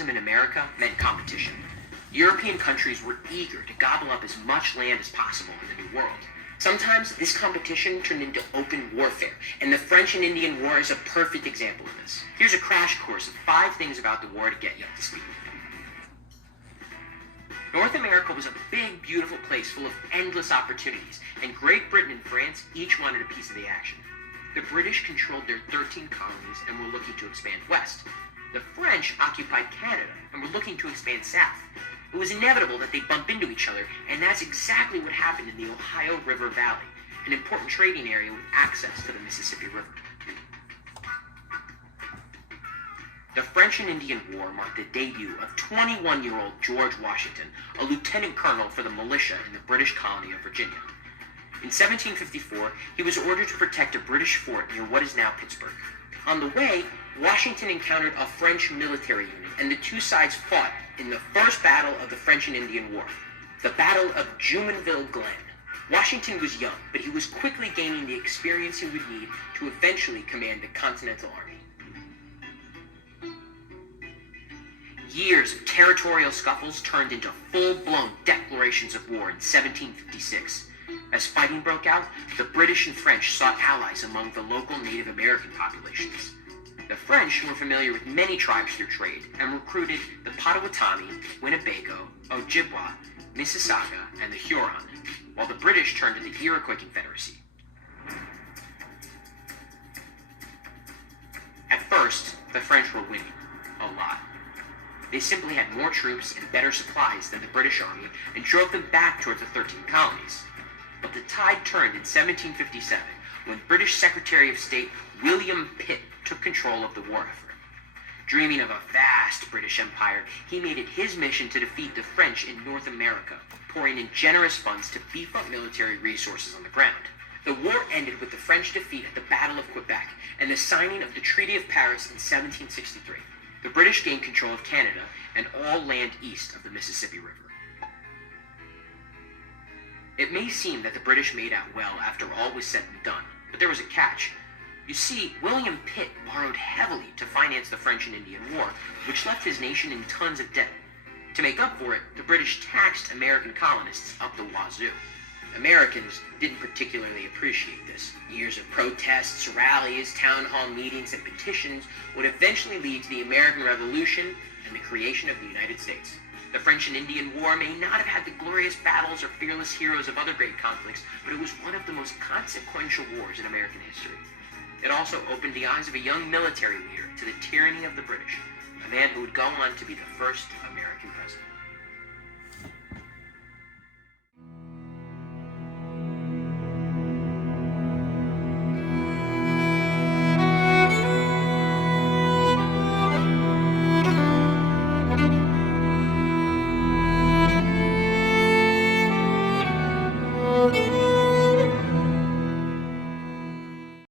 imperialism in America meant competition. European countries were eager to gobble up as much land as possible in the New World. Sometimes this competition turned into open warfare, and the French and Indian War is a perfect example of this. Here's a crash course of 5 things about the war to get you up to speed. North America was a big, beautiful place full of endless opportunities, and Great Britain and France each wanted a piece of the action. The British controlled their 13 colonies and were looking to expand west. The French occupied Canada and were looking to expand south. It was inevitable that they'd bump into each other, and that's exactly what happened in the Ohio River Valley, an important trading area with access to the Mississippi River. The French and Indian War marked the debut of 21-year-old George Washington, a lieutenant colonel for the militia in the British colony of Virginia. In 1754, he was ordered to protect a British fort near what is now Pittsburgh. On the way, Washington encountered a French military unit, and the two sides fought in the first battle of the French and Indian War, the Battle of Jumonville Glen. Washington was young, but he was quickly gaining the experience he would need to eventually command the Continental Army. Years of territorial scuffles turned into full-blown declarations of war in 1756. As fighting broke out, the British and French sought allies among the local Native American populations. The French were familiar with many tribes through trade and recruited the Potawatomi, Winnebago, Ojibwa, Mississauga, and the Huron, while the British turned to the Iroquois Confederacy. At first, the French were winning, a lot. They simply had more troops and better supplies than the British Army and drove them back towards the 13 colonies. But the tide turned in 1757 when British Secretary of State William Pitt took control of the war effort. Dreaming of a vast British Empire, he made it his mission to defeat the French in North America, pouring in generous funds to beef up military resources on the ground. The war ended with the French defeat at the Battle of Quebec and the signing of the Treaty of Paris in 1763. The British gained control of Canada and all land east of the Mississippi River. It may seem that the British made out well after all was said and done, but there was a catch. You see, William Pitt borrowed heavily to finance the French and Indian War, which left his nation in tons of debt. To make up for it, the British taxed American colonists up the wazoo. Americans didn't particularly appreciate this. Years of protests, rallies, town hall meetings, and petitions would eventually lead to the American Revolution and the creation of the United States. The French and Indian War may not have had the glorious battles or fearless heroes of other great conflicts, but it was one of the most consequential wars in American history. It also opened the eyes of a young military leader to the tyranny of the British, a man who would go on to be the first American president.